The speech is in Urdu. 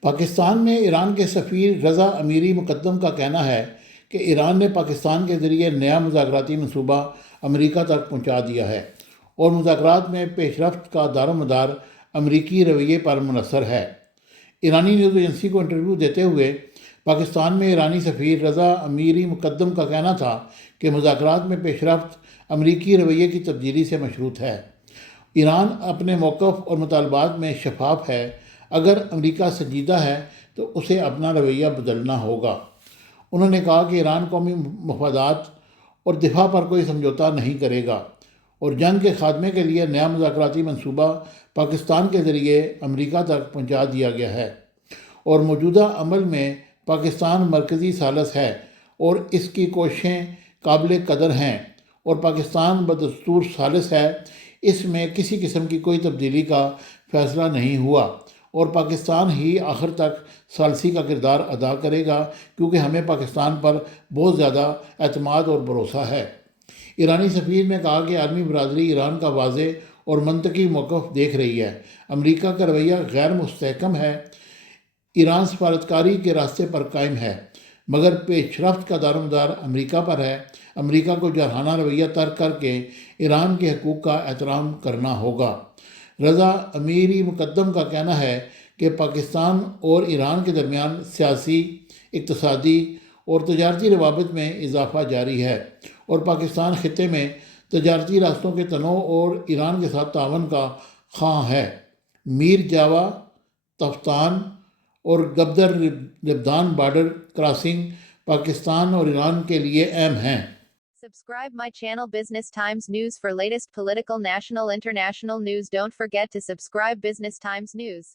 پاکستان میں ایران کے سفیر رضا امیری مقدم کا کہنا ہے کہ ایران نے پاکستان کے ذریعے نیا مذاکراتی منصوبہ امریکہ تک پہنچا دیا ہے اور مذاکرات میں پیش رفت کا دار و مدار امریکی رویے پر منحصر ہے۔ ایرانی نیوز ایجنسی کو انٹرویو دیتے ہوئے پاکستان میں ایرانی سفیر رضا امیری مقدم کا کہنا تھا کہ مذاکرات میں پیش رفت امریکی رویے کی تبدیلی سے مشروط ہے۔ ایران اپنے موقف اور مطالبات میں شفاف ہے، اگر امریکہ سنجیدہ ہے تو اسے اپنا رویہ بدلنا ہوگا۔ انہوں نے کہا کہ ایران قومی مفادات اور دفاع پر کوئی سمجھوتہ نہیں کرے گا اور جنگ کے خاتمے کے لیے نیا مذاکراتی منصوبہ پاکستان کے ذریعے امریکہ تک پہنچا دیا گیا ہے اور موجودہ عمل میں پاکستان مرکزی ثالث ہے اور اس کی کوششیں قابل قدر ہیں اور پاکستان بدستور ثالث ہے۔ اس میں کسی قسم کی کوئی تبدیلی کا فیصلہ نہیں ہوا اور پاکستان ہی آخر تک ثالثی کا کردار ادا کرے گا کیونکہ ہمیں پاکستان پر بہت زیادہ اعتماد اور بھروسہ ہے۔ ایرانی سفیر نے کہا کہ عالمی برادری ایران کا واضح اور منطقی موقف دیکھ رہی ہے۔ امریکہ کا رویہ غیر مستحکم ہے۔ ایران سفارتکاری کے راستے پر قائم ہے مگر پیش رفت کا دار و مدار امریکہ پر ہے۔ امریکہ کو جارحانہ رویہ ترک کر کے ایران کے حقوق کا احترام کرنا ہوگا۔ رضا امیری مقدم کا کہنا ہے کہ پاکستان اور ایران کے درمیان سیاسی، اقتصادی اور تجارتی روابط میں اضافہ جاری ہے اور پاکستان خطے میں تجارتی راستوں کے تنوع اور ایران کے ساتھ تعاون کا خواہاں ہے۔ میر جاوا، تفتان اور گبدر لبنان بارڈر کراسنگ پاکستان اور ایران کے لیے اہم ہیں۔ Subscribe my channel Business Times News for latest political, national, international news. Don't forget to subscribe Business Times News.